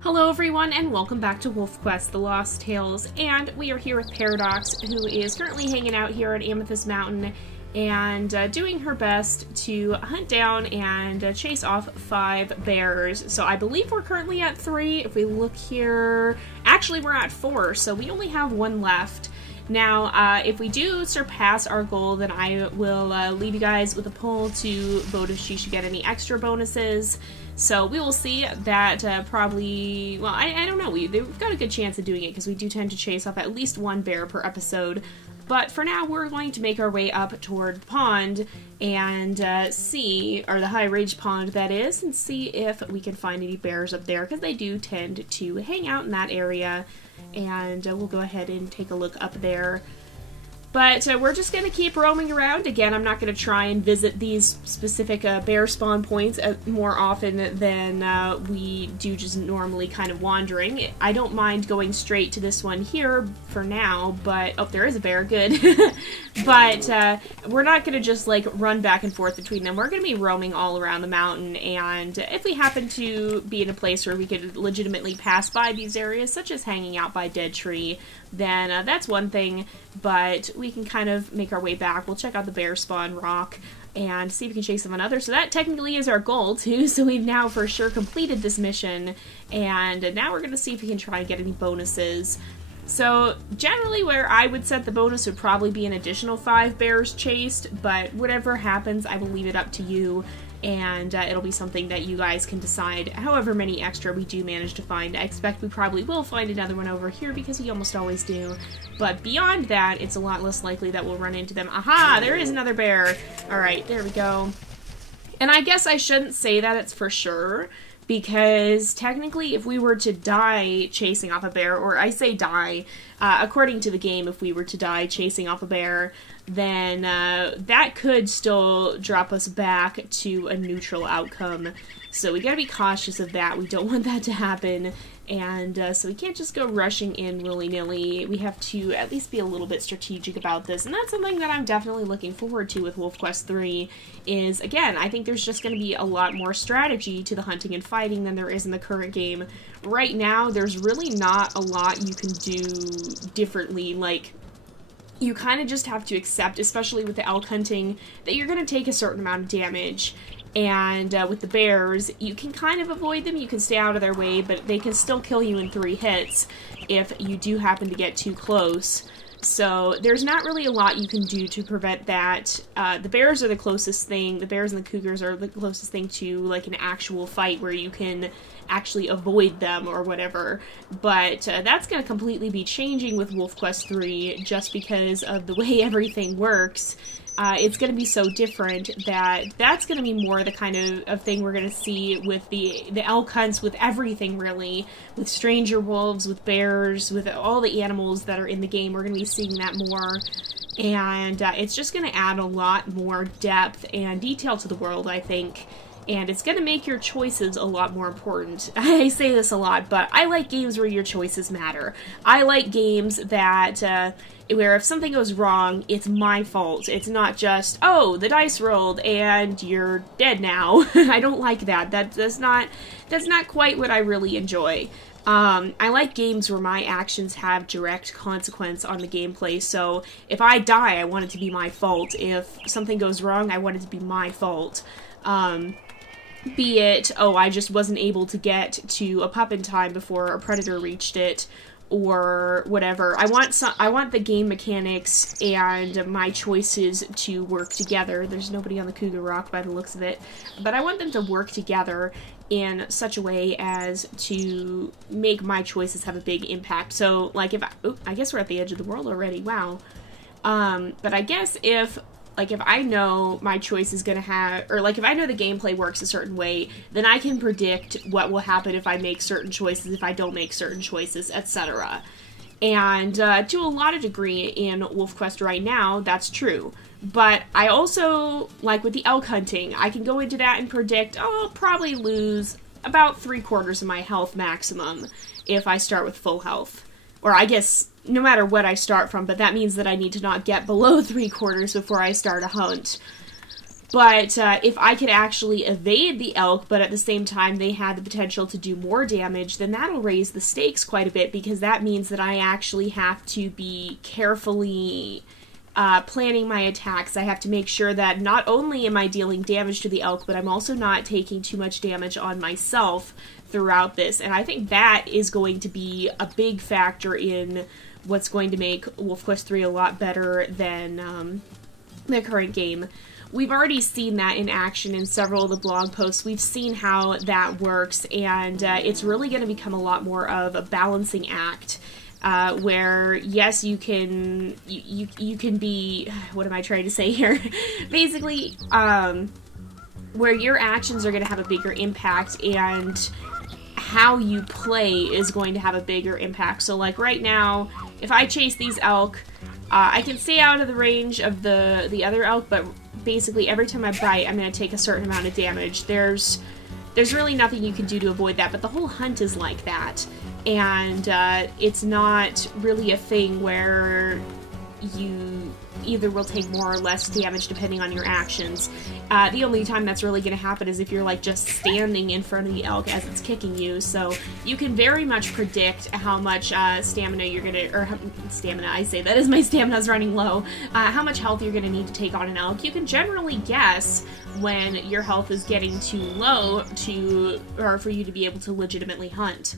Hello everyone, and welcome back to WolfQuest, The Lost Tales, and we are here with Paradox, who is currently hanging out here at Amethyst Mountain and doing her best to hunt down and chase off 5 bears. So I believe we're currently at 3. If we look here, actually we're at 4, so we only have 1 left. Now, if we do surpass our goal, then I will leave you guys with a poll to vote if she should get any extra bonuses. So we will see. That probably, well, I don't know, we've got a good chance of doing it because we do tend to chase off at least 1 bear per episode. But for now, we're going to make our way up toward the pond and see, or the high ridge pond that is, and see if we can find any bears up there, because they do tend to hang out in that area. And we'll go ahead and take a look up there. But we're just going to keep roaming around. Again, I'm not going to try and visit these specific bear spawn points more often than we do just normally kind of wandering. I don't mind going straight to this one here for now, but... Oh, there is a bear, good. But we're not going to just like run back and forth between them. We're going to be roaming all around the mountain, and if we happen to be in a place where we could legitimately pass by these areas, such as hanging out by a dead tree, then that's one thing, but we can kind of make our way back. We'll check out the bear spawn rock and see if we can chase them on others. So that technically is our goal too, so we've now for sure completed this mission, and now we're going to see if we can try and get any bonuses. So generally where I would set the bonus would probably be an additional 5 bears chased, but whatever happens, I will leave it up to you. And it'll be something that you guys can decide however many extra we do manage to find. I expect we probably will find another one over here because we almost always do. But beyond that, it's a lot less likely that we'll run into them. Aha! There is another bear! Alright, there we go. And I guess I shouldn't say that it's for sure, because technically if we were to die chasing off a bear, or I say die, according to the game, if we were to die chasing off a bear, then that could still drop us back to a neutral outcome. So we gotta be cautious of that. We don't want that to happen. And so we can't just go rushing in willy-nilly. We have to at least be a little bit strategic about this. And that's something that I'm definitely looking forward to with WolfQuest 3 is, again, I think there's just going to be a lot more strategy to the hunting and fighting than there is in the current game. Right now, there's really not a lot you can do differently. Like, you kind of just have to accept, especially with the elk hunting, that you're going to take a certain amount of damage. And with the bears, you can kind of avoid them, you can stay out of their way, but they can still kill you in 3 hits if you do happen to get too close. So there's not really a lot you can do to prevent that. The bears are the closest thing, the bears and the cougars are the closest thing to like an actual fight where you can actually avoid them or whatever. But that's going to completely be changing with WolfQuest 3 just because of the way everything works. It's going to be so different that that's going to be more the kind of thing we're going to see with the elk hunts, with everything really, with stranger wolves, with bears, with all the animals that are in the game. We're going to be seeing that more, and it's just going to add a lot more depth and detail to the world, I think. And it's going to make your choices a lot more important. I say this a lot, but I like games where your choices matter. I like games that, where if something goes wrong, it's my fault. It's not just, oh, the dice rolled and you're dead now. I don't like that. That's not quite what I really enjoy. I like games where my actions have direct consequence on the gameplay, so if I die, I want it to be my fault. If something goes wrong, I want it to be my fault. Be it, oh, I just wasn't able to get to a pup in time before a predator reached it, or whatever. I want the game mechanics and my choices to work together. There's nobody on the Cougar Rock by the looks of it, but I want them to work together in such a way as to make my choices have a big impact. So, like, I guess we're at the edge of the world already, wow. But I guess if I know my choice is gonna have, or like if I know the gameplay works a certain way, then I can predict what will happen if I make certain choices, if I don't make certain choices, etc. And to a lot of degree in WolfQuest right now, that's true. But I also, like with the elk hunting, I can go into that and predict, oh, I'll probably lose about 3/4 of my health maximum if I start with full health. Or I guess no matter what I start from, but that means that I need to not get below 3/4 before I start a hunt. But if I could actually evade the elk, but at the same time they had the potential to do more damage, then that'll raise the stakes quite a bit, because that means that I actually have to be carefully planning my attacks. I have to make sure that not only am I dealing damage to the elk, but I'm also not taking too much damage on myself throughout this. And I think that is going to be a big factor in what's going to make WolfQuest 3 a lot better than the current game. We've already seen that in action in several of the blog posts. We've seen how that works, and it's really going to become a lot more of a balancing act, where, yes, you can be, what am I trying to say here? Basically, where your actions are going to have a bigger impact, and how you play is going to have a bigger impact. So, like, right now, if I chase these elk, I can stay out of the range of the other elk, but basically every time I bite, I'm going to take a certain amount of damage. There's really nothing you can do to avoid that, but the whole hunt is like that. And it's not really a thing where you either will take more or less damage depending on your actions. The only time that's really going to happen is if you're like just standing in front of the elk as it's kicking you. So you can very much predict how much stamina you're going to, or stamina, I say that as my stamina's running low, how much health you're going to need to take on an elk. You can generally guess when your health is getting too low for you to be able to legitimately hunt.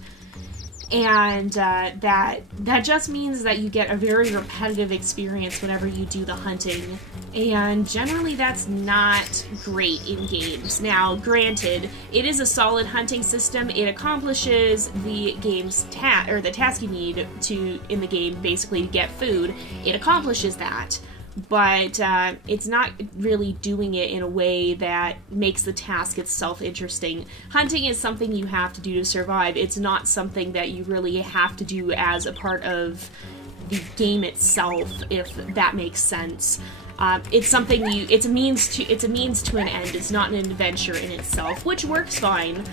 And that just means that you get a very repetitive experience whenever you do the hunting, and generally that's not great in games. Now, granted, it is a solid hunting system. It accomplishes the game's the task you need in the game, basically, to get food. It accomplishes that. But it's not really doing it in a way that makes the task itself interesting. Hunting is something you have to do to survive. It's not something that you really have to do as a part of the game itself, if that makes sense. It's something it's a means to an end. It's not an adventure in itself, which works fine.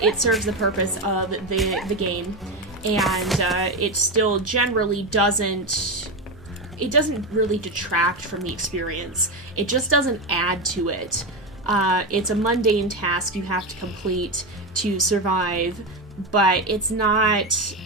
It serves the purpose of the game, and it still generally doesn't. It doesn't really detract from the experience. It just doesn't add to it. It's a mundane task you have to complete to survive, but it's not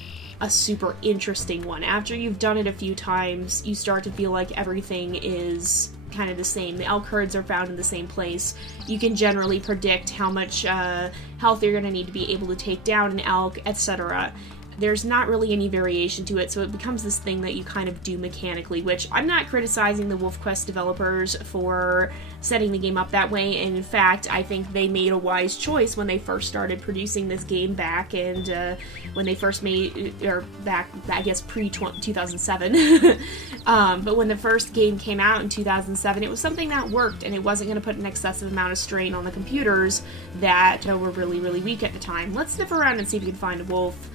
a super interesting one. After you've done it a few times, you start to feel like everything is kind of the same. The elk herds are found in the same place. You can generally predict how much health you're going to need to be able to take down an elk, etc. There's not really any variation to it, so it becomes this thing that you kind of do mechanically, which I'm not criticizing the WolfQuest developers for setting the game up that way, and in fact, I think they made a wise choice when they first started producing this game back, and when they first back, I guess, pre-2007. But when the first game came out in 2007, it was something that worked, and it wasn't going to put an excessive amount of strain on the computers that were really, really weak at the time. Let's sniff around and see if we can find a wolf.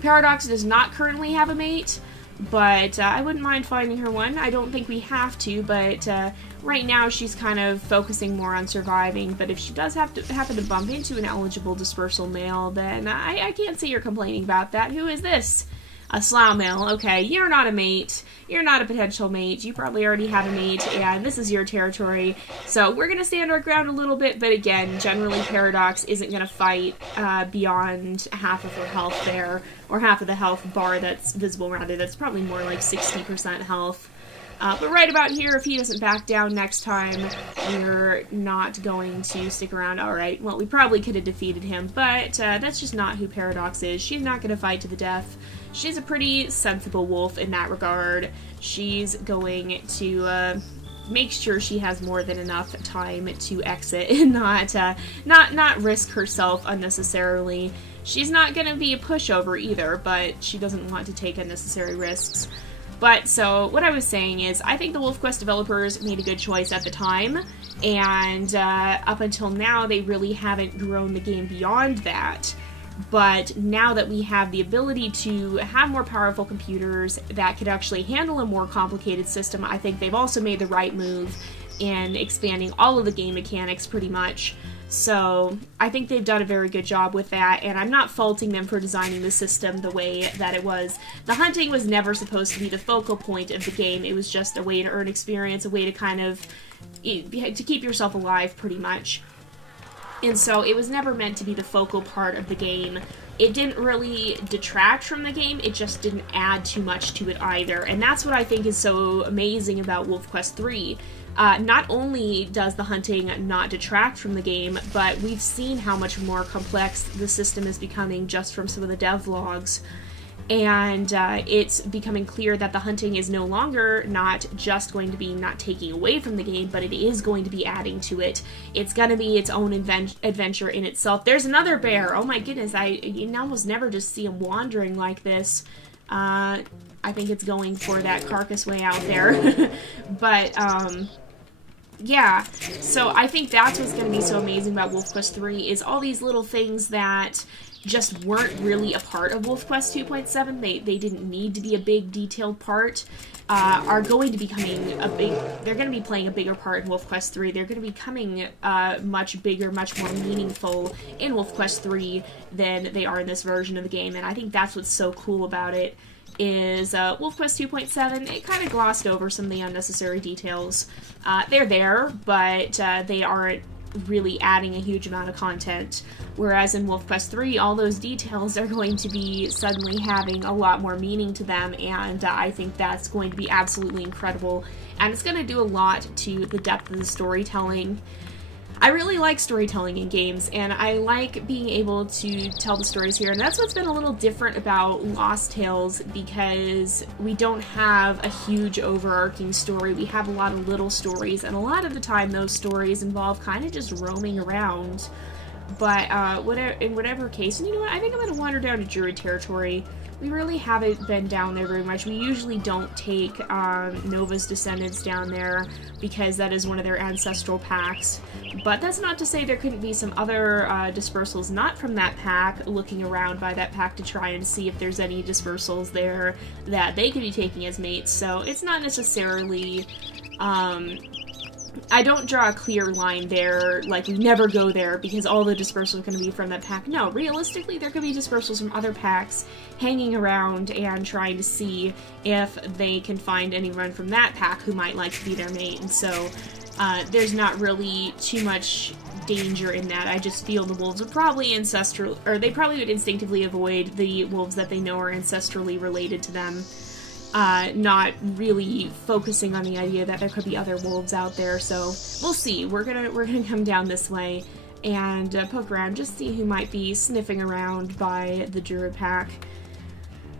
Paradox does not currently have a mate, but I wouldn't mind finding her one. I don't think we have to, but right now she's kind of focusing more on surviving, but if she does happen to bump into an eligible dispersal male, then I can't see her complaining about that. Who is this? A slough male. Okay, you're not a mate. You're not a potential mate. You probably already have a mate, and this is your territory. So we're going to stand our ground a little bit, but again, generally Paradox isn't going to fight beyond half of her health there, or half of the health bar that's visible, rather. That's probably more like 60% health. But right about here, if he doesn't back down next time, we're not going to stick around. Alright, well, we probably could have defeated him, but that's just not who Paradox is. She's not going to fight to the death. She's a pretty sensible wolf in that regard. She's going to make sure she has more than enough time to exit and not risk herself unnecessarily. She's not going to be a pushover either, but she doesn't want to take unnecessary risks. But, so, what I was saying is, I think the WolfQuest developers made a good choice at the time, and up until now, they really haven't grown the game beyond that. But now that we have the ability to have more powerful computers that could actually handle a more complicated system, I think they've also made the right move in expanding all of the game mechanics pretty much. So I think they've done a very good job with that, and I'm not faulting them for designing the system the way that it was. The hunting was never supposed to be the focal point of the game. It was just a way to earn experience, a way to kind of to keep yourself alive, pretty much. And so it was never meant to be the focal part of the game. It didn't really detract from the game, it just didn't add too much to it either. And that's what I think is so amazing about WolfQuest 3. Not only does the hunting not detract from the game, but we've seen how much more complex the system is becoming just from some of the devlogs. And it's becoming clear that the hunting is no longer not just going to be not taking away from the game, but it is going to be adding to it. It's going to be its own adventure in itself. There's another bear! Oh my goodness, you almost never just see him wandering like this. I think it's going for that carcass way out there. But, yeah, so I think that's what's going to be so amazing about WolfQuest 3, is all these little things that just weren't really a part of WolfQuest 2.7, they didn't need to be a big detailed part, are going to be they're going to be playing a bigger part in WolfQuest 3. They're going to be becoming much bigger, much more meaningful in WolfQuest 3 than they are in this version of the game, and I think that's what's so cool about it, is WolfQuest 2.7, it kind of glossed over some of the unnecessary details. They're there, but they aren't really adding a huge amount of content, whereas in WolfQuest 3, all those details are going to be suddenly having a lot more meaning to them, and I think that's going to be absolutely incredible, and it's going to do a lot to the depth of the storytelling. I really like storytelling in games, and I like being able to tell the stories here, and that's what's been a little different about Lost Tales, because we don't have a huge overarching story. We have a lot of little stories, and a lot of the time those stories involve kind of just roaming around. But in whatever case, and you know what, I think I'm going to wander down to Druid territory. We really haven't been down there very much. We usually don't take Nova's descendants down there because that is one of their ancestral packs. But that's not to say there couldn't be some other dispersals not from that pack looking around by that pack to try and see if there's any dispersals there that they could be taking as mates. So it's not necessarily... I don't draw a clear line there, like we never go there because all the dispersals are going to be from that pack. No, realistically there could be dispersals from other packs hanging around and trying to see if they can find anyone from that pack who might like to be their mate, and so there's not really too much danger in that. I just feel the wolves are probably ancestral, or they probably would instinctively avoid the wolves that they know are ancestrally related to them. Not really focusing on the idea that there could be other wolves out there, so we'll see. We're gonna come down this way and poke around, just see who might be sniffing around by the Druid pack.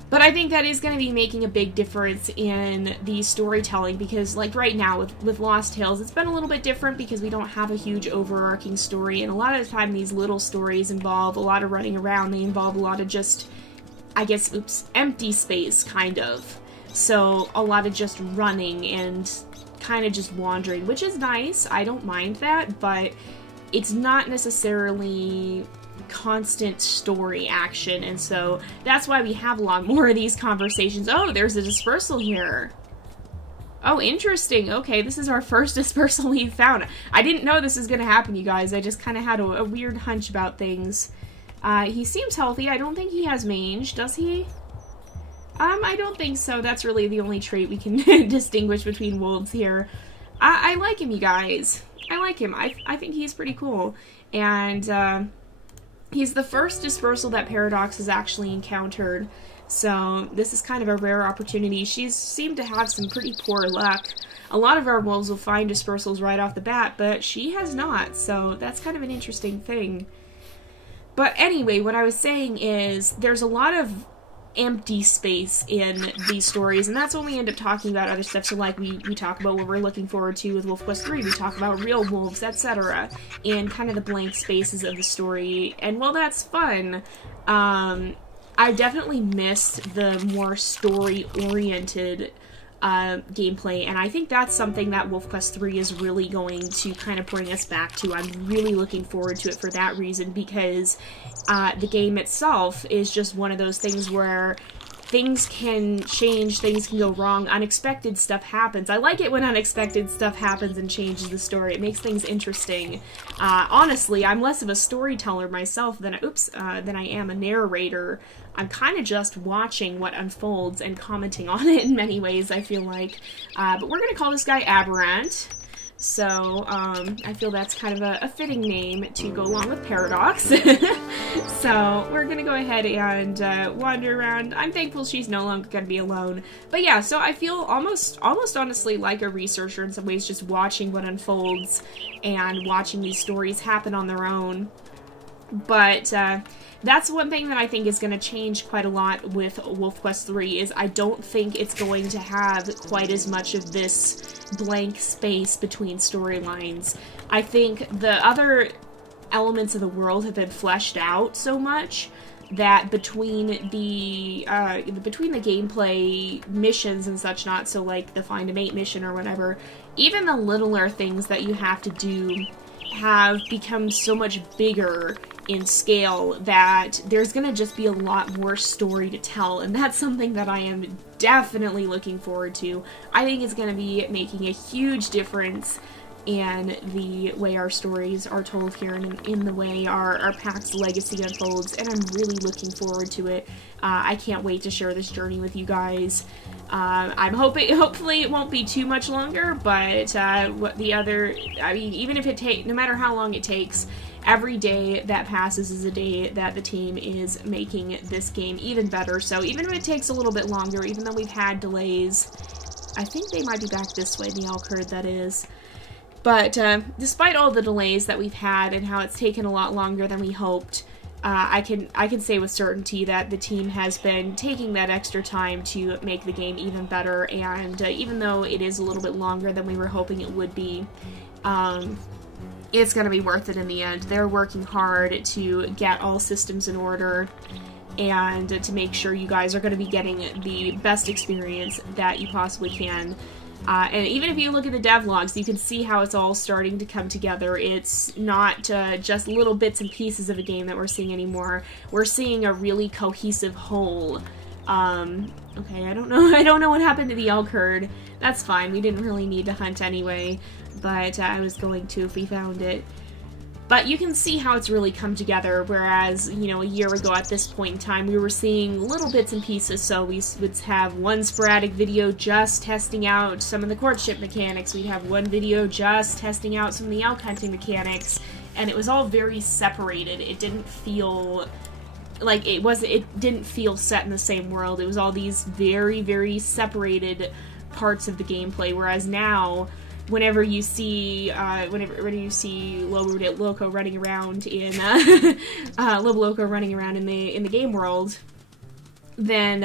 But I think that is going to be making a big difference in the storytelling, because like right now with Lost Tales, it's been a little bit different because we don't have a huge overarching story, and a lot of the time these little stories involve a lot of running around. They involve a lot of just, I guess, empty space, kind of. So a lot of just running and kind of just wandering, which is nice. I don't mind that, but it's not necessarily constant story action, and so that's why we have a lot more of these conversations. Oh, there's a dispersal here. Oh, interesting. Okay, this is our first dispersal we've found. I didn't know this was going to happen, you guys. I just kind of had a weird hunch about things. He seems healthy. I don't think he has mange, does he? I don't think so. That's really the only trait we can distinguish between wolves here. I like him, you guys. I like him. I think he's pretty cool. And, he's the first dispersal that Paradox has actually encountered. So, this is kind of a rare opportunity. She's seemed to have some pretty poor luck. A lot of our wolves will find dispersals right off the bat, but she has not. So, that's kind of an interesting thing. But anyway, what I was saying is, there's a lot of empty space in these stories, and that's when we end up talking about other stuff. So like we talk about what we're looking forward to with WolfQuest 3, we talk about real wolves, etc., and kind of the blank spaces of the story. And while that's fun, I definitely missed the more story-oriented gameplay, and I think that's something that WolfQuest 3 is really going to kind of bring us back to. I'm really looking forward to it for that reason, because the game itself is just one of those things where things can change, things can go wrong, unexpected stuff happens. I like it when unexpected stuff happens and changes the story. It makes things interesting. Honestly, I'm less of a storyteller myself than I am a narrator. I'm kind of just watching what unfolds and commenting on it in many ways, I feel like. But we're going to call this guy Aberrant. So, I feel that's kind of a fitting name to go along with Paradox. So, we're gonna go ahead and wander around. I'm thankful she's no longer gonna be alone. But yeah, so I feel almost honestly like a researcher in some ways, just watching what unfolds and watching these stories happen on their own. But, that's one thing that I think is going to change quite a lot with WolfQuest 3, is I don't think it's going to have quite as much of this blank space between storylines. I think the other elements of the world have been fleshed out so much that between the gameplay missions and such, not so like the find a mate mission or whatever, even the littler things that you have to do have become so much bigger in scale that there's gonna just be a lot more story to tell, and that's something that I am definitely looking forward to. I think it's gonna be making a huge difference in the way our stories are told here and in the way our pack's legacy unfolds, and I'm really looking forward to it. I can't wait to share this journey with you guys. Hopefully it won't be too much longer, but even if no matter how long it takes, every day that passes is a day that the team is making this game even better. So even if it takes a little bit longer, even though we've had delays, I think they might be back this way, the elk herd, that is. But despite all the delays that we've had and how it's taken a lot longer than we hoped, I can say with certainty that the team has been taking that extra time to make the game even better, and even though it is a little bit longer than we were hoping it would be, it's going to be worth it in the end. They're working hard to get all systems in order and to make sure you guys are going to be getting the best experience that you possibly can. And even if you look at the devlogs, you can see how it's all starting to come together. It's not just little bits and pieces of a game that we're seeing anymore. We're seeing a really cohesive whole. Okay, I don't know what happened to the elk herd. That's fine, we didn't really need to hunt anyway, but I was going to if we found it. But you can see how it's really come together, whereas, you know, a year ago at this point in time, we were seeing little bits and pieces, so we would have one sporadic video just testing out some of the courtship mechanics, we'd have one video just testing out some of the elk hunting mechanics, and it was all very separated. It didn't feel like it didn't feel set in the same world. It was all these very, very separated parts of the gameplay, whereas now, whenever you see Loco running around in Lobo Loco running around in the game world, then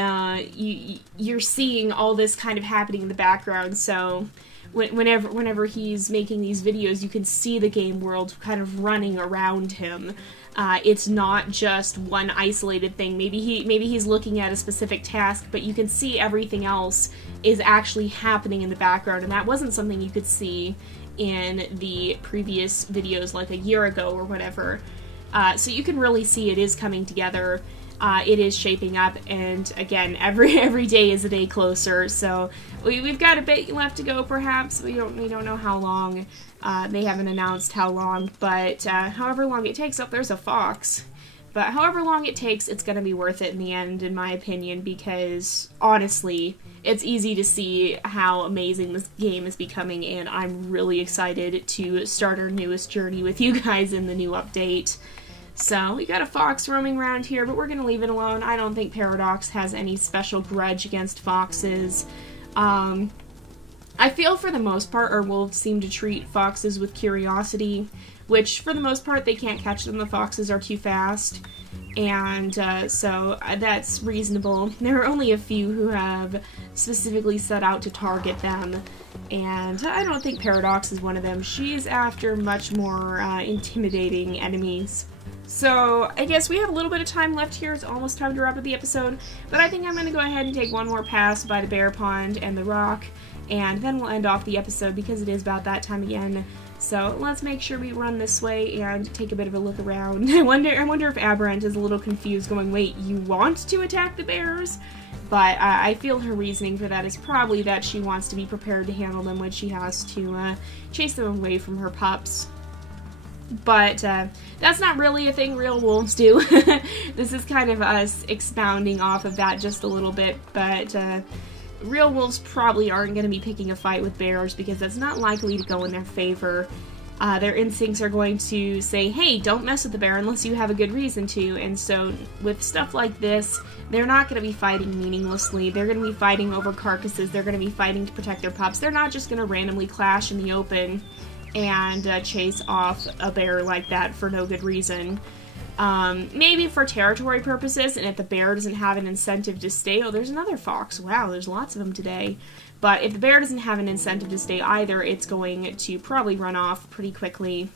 you're seeing all this kind of happening in the background. So whenever he's making these videos, you can see the game world kind of running around him. It's not just one isolated thing. Maybe he's looking at a specific task, but you can see everything else is actually happening in the background, and that wasn't something you could see in the previous videos like a year ago or whatever. So you can really see it is coming together. It is shaping up, and again, every day is a day closer. So we've got a bit left to go, perhaps. We don't know how long. They haven't announced how long, but however long it takes. Oh, there's a fox. But however long it takes, it's going to be worth it in the end, in my opinion, because honestly, it's easy to see how amazing this game is becoming, and I'm really excited to start our newest journey with you guys in the new update. So, we got a fox roaming around here, but we're going to leave it alone. I don't think Paradox has any special grudge against foxes. I feel for the most part our wolves seem to treat foxes with curiosity, which for the most part they can't catch them. The foxes are too fast, and so that's reasonable. There are only a few who have specifically set out to target them, and I don't think Paradox is one of them. She's after much more intimidating enemies. So, I guess we have a little bit of time left here. It's almost time to wrap up the episode, but I think I'm going to go ahead and take one more pass by the bear pond and the rock, and then we'll end off the episode because it is about that time again. So let's make sure we run this way and take a bit of a look around. I wonder if Aberrant is a little confused, going, wait, you want to attack the bears? But I feel her reasoning for that is probably that she wants to be prepared to handle them when she has to chase them away from her pups. But that's not really a thing real wolves do. This is kind of us expounding off of that just a little bit, but real wolves probably aren't going to be picking a fight with bears because that's not likely to go in their favor. Their instincts are going to say, hey, don't mess with the bear unless you have a good reason to, and so with stuff like this, they're not going to be fighting meaninglessly. They're going to be fighting over carcasses. They're going to be fighting to protect their pups. They're not just going to randomly clash in the open and chase off a bear like that for no good reason. Maybe for territory purposes, and if the bear doesn't have an incentive to stay. Oh, there's another fox. Wow, there's lots of them today. But if the bear doesn't have an incentive to stay either, it's going to probably run off pretty quickly.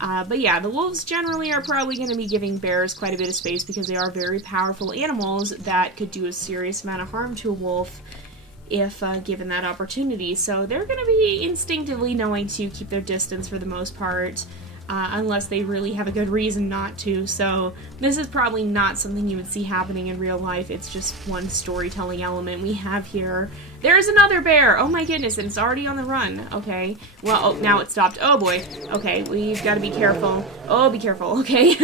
But yeah, the wolves generally are probably going to be giving bears quite a bit of space because they are very powerful animals that could do a serious amount of harm to a wolf if given that opportunity. So they're going to be instinctively knowing to keep their distance for the most part. Unless they really have a good reason not to, so this is probably not something you would see happening in real life. It's just one storytelling element we have here. There's another bear! Oh my goodness, and it's already on the run. Okay, well, oh, now it stopped. Oh boy. Okay, we've got to be careful. Oh, be careful, okay.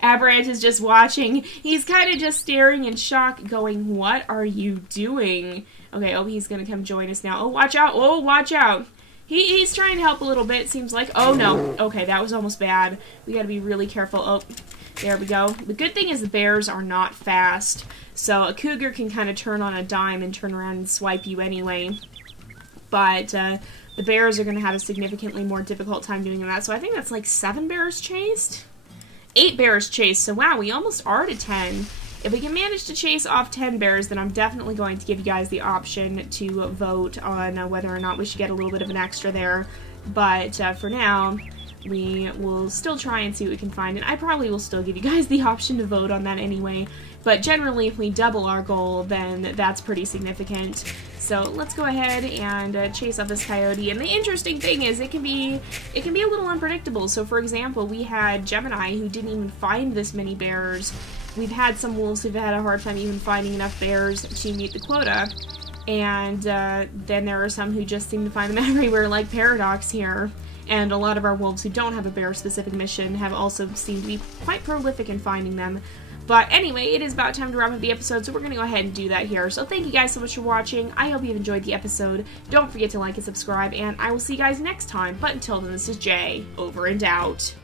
Aberrant is just watching. He's kind of just staring in shock, going, what are you doing? Okay, oh, he's gonna come join us now. Oh, watch out! Oh, watch out! He's trying to help a little bit, seems like. Oh, no. Okay, that was almost bad. We gotta be really careful. Oh, there we go. The good thing is the bears are not fast, so a cougar can kind of turn on a dime and turn around and swipe you anyway. But the bears are going to have a significantly more difficult time doing that, so I think that's like 7 bears chased? 8 bears chased, so wow, we almost are to 10. If we can manage to chase off 10 bears, then I'm definitely going to give you guys the option to vote on whether or not we should get a little bit of an extra there. But for now, we will still try and see what we can find, and I probably will still give you guys the option to vote on that anyway. But generally, if we double our goal, then that's pretty significant. So let's go ahead and chase off this coyote. And the interesting thing is, it can be a little unpredictable. So for example, we had Gemini who didn't even find this many bears. We've had some wolves who've had a hard time even finding enough bears to meet the quota. And then there are some who just seem to find them everywhere, like Paradox here. And a lot of our wolves who don't have a bear-specific mission have also seemed to be quite prolific in finding them. But anyway, it is about time to wrap up the episode, so we're going to go ahead and do that here. So thank you guys so much for watching. I hope you've enjoyed the episode. Don't forget to like and subscribe, and I will see you guys next time. But until then, this is Jay, over and out.